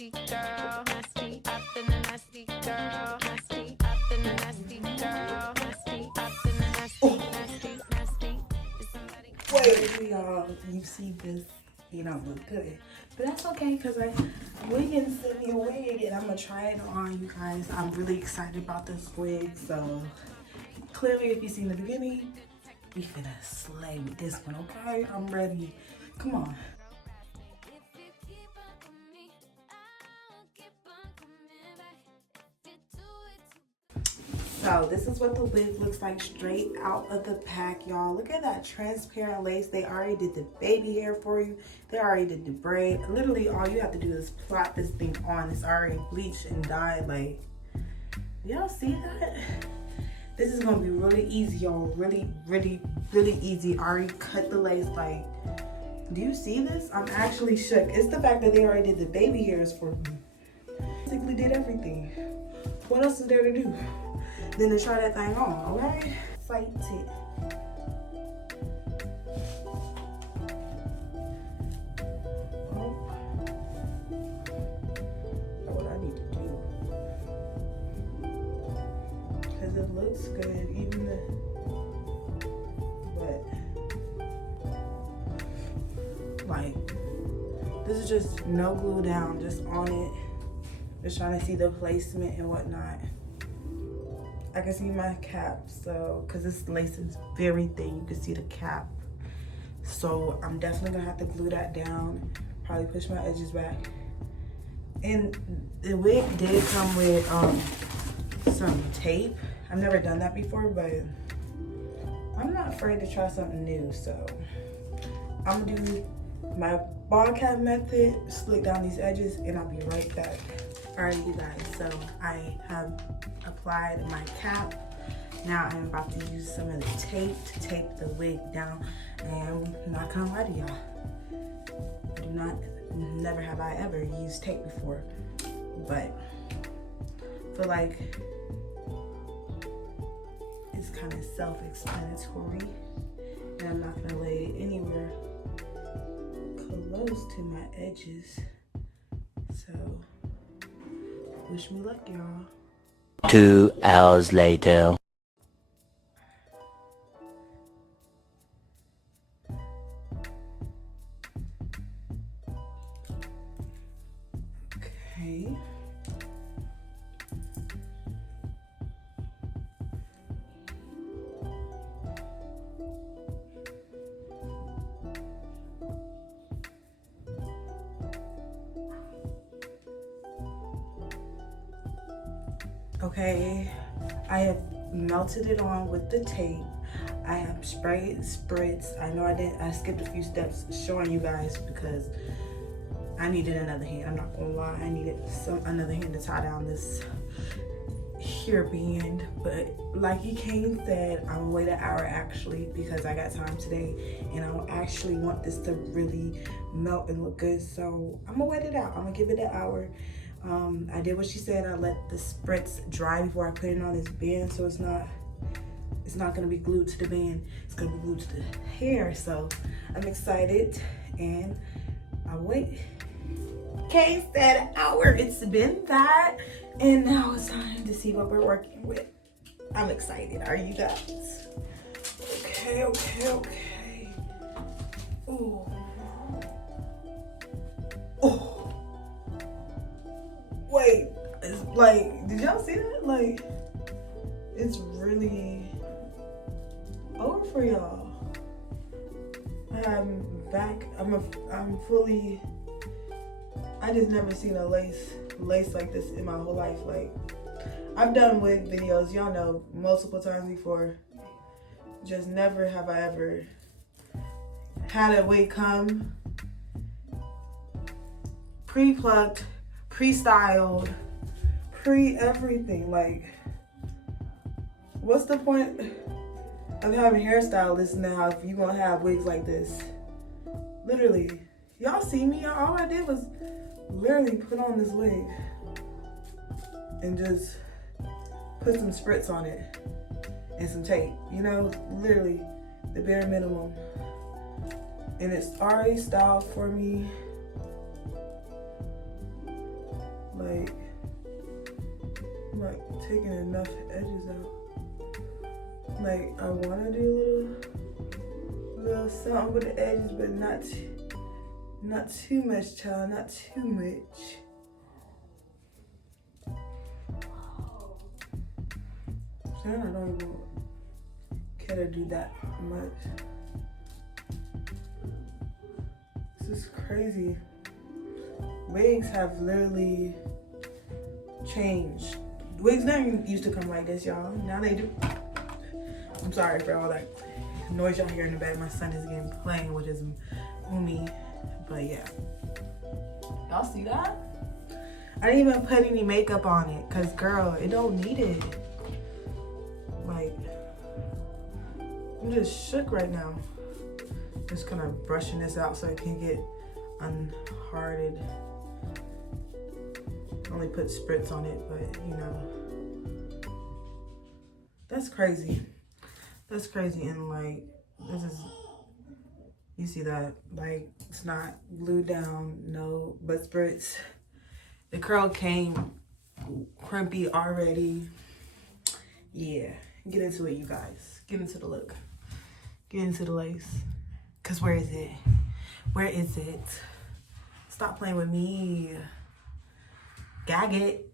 nasty girl, nasty up in the nasty girl, nasty up in the nasty girl, nasty up in the nasty, nasty, nasty. Wait, y'all, you see this, you don't look good. But that's okay, because Wiggins sent me a wig and I'm going to try it on, you guys. I'm really excited about this wig. So, clearly, if you've seen the beginning, we finna slay with this one, okay? I'm ready. Come on. So this is what the wig looks like straight out of the pack, y'all. Look at that transparent lace. They already did the baby hair for you. They already did the braid. Literally all you have to do is plot this thing on. It's already bleached and dyed. Like, y'all see that? This is gonna be really easy, y'all. Really, really, really easy. I already cut the lace. Like, do you see this? I'm actually shook. It's the fact that they already did the baby hairs for me. Basically did everything. What else is there to do? Then to try that thing on, okay? Fight it. Oh. That's what I need to do. Because it looks good, even the, but, like, this is just no glue down, just on it. Just trying to see the placement and whatnot. I can see my cap, so, because this lace is very thin, you can see the cap. So I'm definitely gonna have to glue that down, probably push my edges back. And the wig did come with some tape. I've never done that before, but I'm not afraid to try something new. So I'm gonna do my ball cap method, slick down these edges, and I'll be right back. All right, you guys, so I have applied my cap. Now I'm about to use some of the tape to tape the wig down. And I'm not gonna lie to y'all, never have I ever used tape before, but I feel like it's kind of self-explanatory, and I'm not gonna lay it anywhere close to my edges. So wish me luck, y'all. 2 hours later. Okay. Okay, I have melted it on with the tape. I have sprayed, spritz. I know I skipped a few steps showing you guys because I needed another hand. I'm not gonna lie, I needed another hand to tie down this hair band. But like King said, I'm gonna wait an hour actually because I got time today and I actually want this to really melt and look good. So I'm gonna wait it out. I'm gonna give it an hour. I did what she said. I let the spritz dry before I put it on this band, so it's not gonna be glued to the band. It's gonna be glued to the hair. So I'm excited and I'll wait. Kay said an hour. It's been that, and now it's time to see what we're working with. I'm excited. Are you guys? Okay. Ooh. Oh. Wait, it's like, did y'all see that? Like, it's really over for y'all. I'm back. I'm fully. I just never seen a lace like this in my whole life. Like, I've done wig videos, y'all know, multiple times before. Just never have I ever had a wig come pre-plucked, pre-styled, pre-everything. Like, what's the point of having hairstylists now if you gonna have wigs like this? Literally, y'all see me? All I did was literally put on this wig and just put some spritz on it and some tape, you know, literally the bare minimum. And it's already styled for me. not taking enough edges out. Like, I want to do a little something with the edges, but not too much, child. Not too much. And I don't even care to do that much. This is crazy. Wigs have literally changed. Wigs never used to come like this, y'all. Now they do. I'm sorry for all that noise y'all hear in the back. My son is getting playing with his Umi. But yeah. Y'all see that? I didn't even put any makeup on it. Cause girl, it don't need it. Like, I'm just shook right now. Just kind of brushing this out so it can get unharded. Only put spritz on it, but you know. That's crazy. That's crazy. And like, this is, you see that? Like, it's not glued down, no, but spritz. The curl came crimpy already. Yeah, get into it, you guys. Get into the look. Get into the lace. Cause where is it? Where is it? Stop playing with me. Gag it.